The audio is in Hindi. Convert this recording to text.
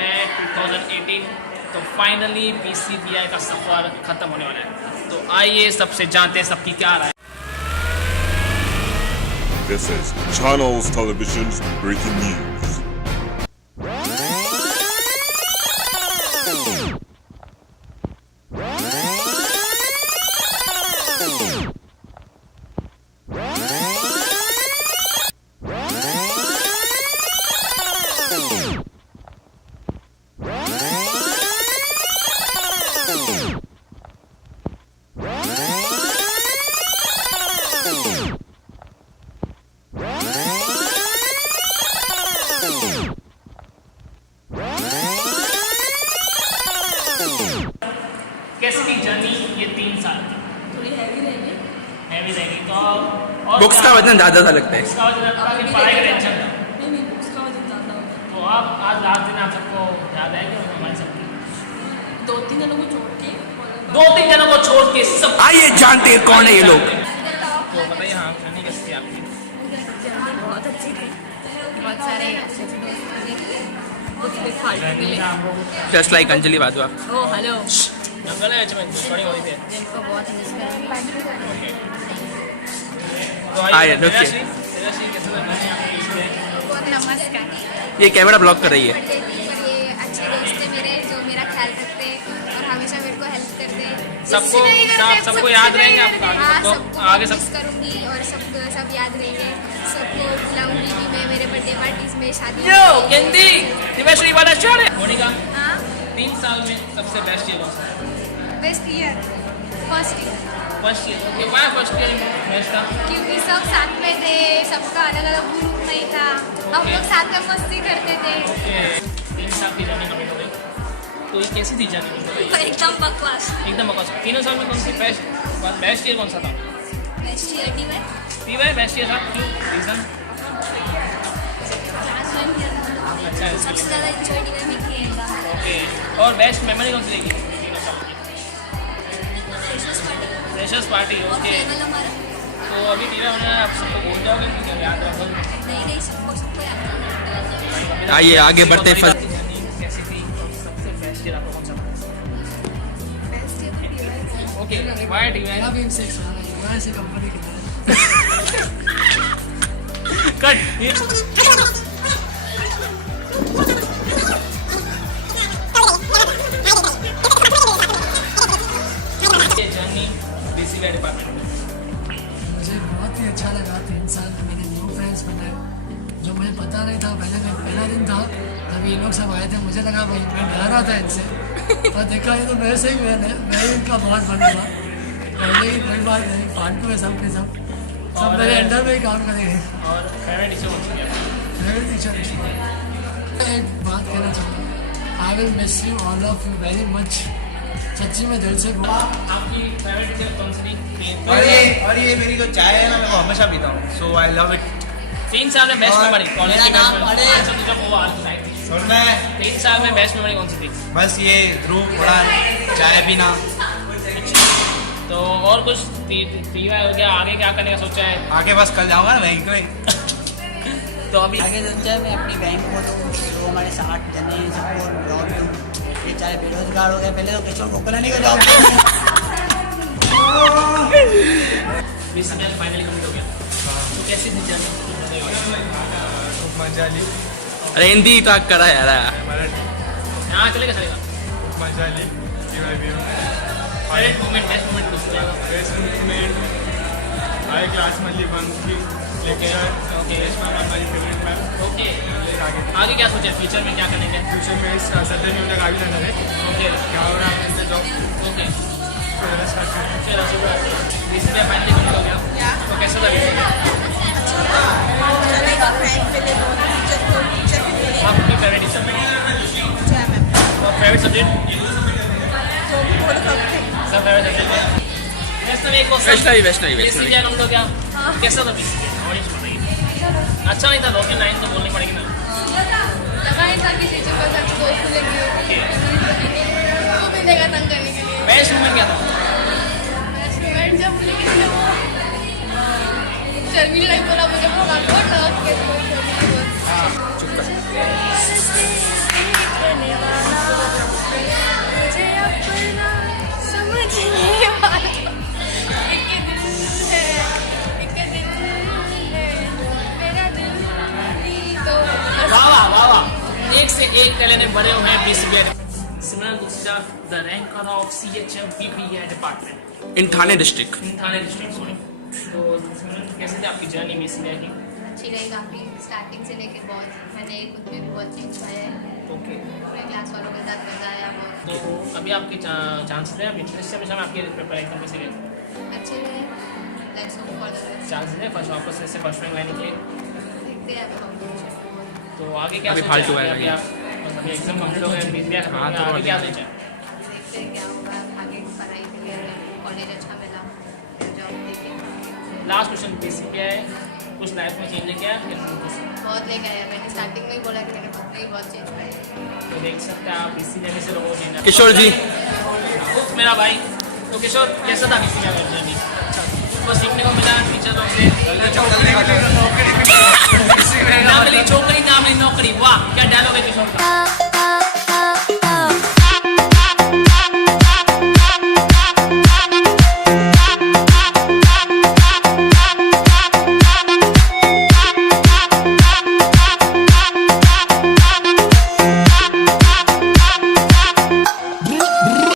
में 2018। तो फाइनली BCBI का सफर खत्म होने वाला है। तो आइए सबसे जानते हैं सबकी क्या राय। This is Channels Television's breaking news. कैसी थी जर्नी ये 3 साल? थोड़ी हैवी रहेगी। हैवी रहेगी तो और बुक्स का वजन ज़्यादा सा लगता है। बुक्स का वजन ज़्यादा था कि पढ़ाई का टेंशन था? नहीं उसका वजन ज़्यादा होगा। तो आप आज लास्ट दिन आप सबको याद है कि हमारे सबकी 2-3 जनों को छोड़ के 2-3 जनों को छोड़ के सब आइए जानते हैं कौन है ये लोग। तो बताइए हाँ जर्नी कैसी थी आपकी? बहुत अच्छी थी। बहुत सारे कुछ भी फालतू मिले। Just like Anjali Wadhwa. Oh hello. जंगल है में बड़ी हो रही थी। जिनको बहुत मिस करेंगे। तो आइए, आइए रुकिए। तेजस्वी कैसे लग रहा है आपकी? नमस्कार। ये कैमरा ब्लॉक कर रही है। पर ये अच्छे दोस्त है मेरे जो मेरा ख्याल रखते हैं और हमेशा मेरे को हेल्प करते हैं। सबको याद रहेंगे आप हाँ सबको सबको आगे मिस सब करूँगी और सब याद रहेंगे। सबको बुलाऊंगी भी मैं मेरे बर्थडे पार्टीज में शादी यो केंदी दिवेश्वरी वाला छोड़े मोनिका हाँ 3 साल में सबसे बेस्ट ईयर कौन सा? Best year first year first year okay why first year best था? क्योंकि सब साथ में थे। सबका अलग अलग ग्रुप नहीं था। हम लोग साथ में मस्ती करते थे। ओके 3 साल की जर्नी कंप्लीट हो गई। तो ये कैसी थी जर्नी? एकदम बकवास। एकदम बकवास। 3 साल में कौन सी बेस्ट ईयर कौन सा था? Best year TY best year था क्यों रीजन? अच्छा सबसे ज़्यादा इंजॉय टीवाई में किए हैं। ओके और बेस्ट मेमोरी कौन सी रहेगी? Freshers party okay. फेयरवेल हमारा तो अभी टीवाई में आप सबको बोल जाओगे कि याद रखो। नहीं सबको याद है। आइए आगे बढ़ते कैसी थी और सबसे बेस्ट ईयर आपको कौन सा था? Okay why TY cut journey BCBI department में मुझे बहुत ही अच्छा लगा। 3 साल में मैंने न्यू फ्रेंड्स बनाए जो मुझे पता नहीं था। पहला दिन था जब ये लोग सब आए थे मुझे लगा मैं डर रहा था इनसे और देखा ये तो मेरे से ही मैं ही इनका बहुत बनूंगा। पहले ही कोई बात नहीं फालतू है सब के सब मेरे अंडर में ही काम करेंगे। और फेवरेट टीचर कौन सी है? फेवरेट टीचर एक बात कहना चाहूँगा I will miss you all of you very much. सच्ची में दिल से आपकी फेवरेट टीचर कौन सी थी? और ये मेरी जो चाय है ना मैं वो हमेशा पीता हूँ सो आई लव इट। 3 साल में बेस्ट और मेमोरी कॉलेज की मेरा बेस्ट नाम मेमोरी अरे- अच्छा तुझे वो आज लाइक और मैं 3 साल में बेस्ट मेमोरी कौन सी थी? बस ये ध्रुव थोड़ा चाय पीना। तो और कुछ टीवाई हो गया आगे क्या करने का सोचा है? आगे बस कल जाऊँगा ना बैंक में। तो अभी आगे सोचा है मैं अपनी बैंक में तो हमारे 60 जने हैं सबको जॉब दूँ। ये चाहे बेरोजगार हो गया पहले तो किशोर गोकलानी का जॉब BCBI फाइनली कंप्लीट हो गया। तो कैसी थी जर्नी? मजा ली अरे हिंदी तो करा यार। यहाँ चलेगा चलेगा। मजा ली फेवरेट मोमेंट बेस्ट मोमेंट कुछ जाएगा? बेस्ट मूवमेंट आई क्लास मल्ली वन की लेक्चर ओके हमारी फेवरेट मैम। ओके आगे क्या सोचा है फ्यूचर में क्या करेंगे? फ्यूचर में सदर में आगे जाना है ओके क्या हो रहा है जॉब ओके चलो BCBI फाइनली कंप्लीट हो गया। तो कैसा था BCBI? आपकी फेवरेट टीचर और फेवरेट सब्जेक्ट? सब फेवरेट सब्जेक्ट है। वैष्णवी BCBI कंप्लीट हो गया। कैसा था BCBI? अच्छा नहीं था 2-3 लाइन तो बोलनी पड़ेगी ना। लगा नहीं था कि टीचर को सब दोस्त मिलेंगे तो मिलेगा तंग करने के लिए। बेस्ट मोमेंट क्या था? स्टूडेंट जब मुझे किसी ने वो शर्मिला नहीं बोला मुझे बहुत लगा कि बड़े हुए हैं BCBI सिमिलर दूसरा the ranker of CHM PPI department in Thane district in Thane district sorry. तो कैसे थी आपकी जर्नी BCBI की? अच्छी रही काफ़ी, स्टार्टिंग से लेके बहुत, मैंने खुद में भी बहुत चेंज पाया है, ओके पूरे क्लास वालों के साथ मजा आया बहुत। तो अभी आपके चांसेस है अभी इंटरेस्ट से आपके पेपर एग्जाम में से अच्छे रहे, let's hope for the best. Chances है फर्स्ट वापस से फर्स्ट रैंक लाने के लिए? देखते हैं अब हम। तो आगे क्या अभी सोचा फालतू है? है अभी ये। आप अभी एग्जाम कंप्लीट हो गया BCBI खत्म हो गया, आगे क्या सोचा है? देखते हैं क्या होगा आगे, पढ़ाई के लिए कॉलेज अच्छा मिला, जॉब देखेंगे। लास्ट क्वेश्चन BCBI कुछ लाइफ में चेंज किया है? बहुत लेके आया, मैंने स्टार्टिंग में ही बोला कि मैंने खुद में ही बहुत चेंज पाया। तो देख सकते हैं आप BCBI में से लोगों को चेंज किशोर जी खुद मेरा भाई। तो किशोर कैसा था BCBI में जर्नी? अच्छा कुछ सीखने को मिला टीचर लोग से?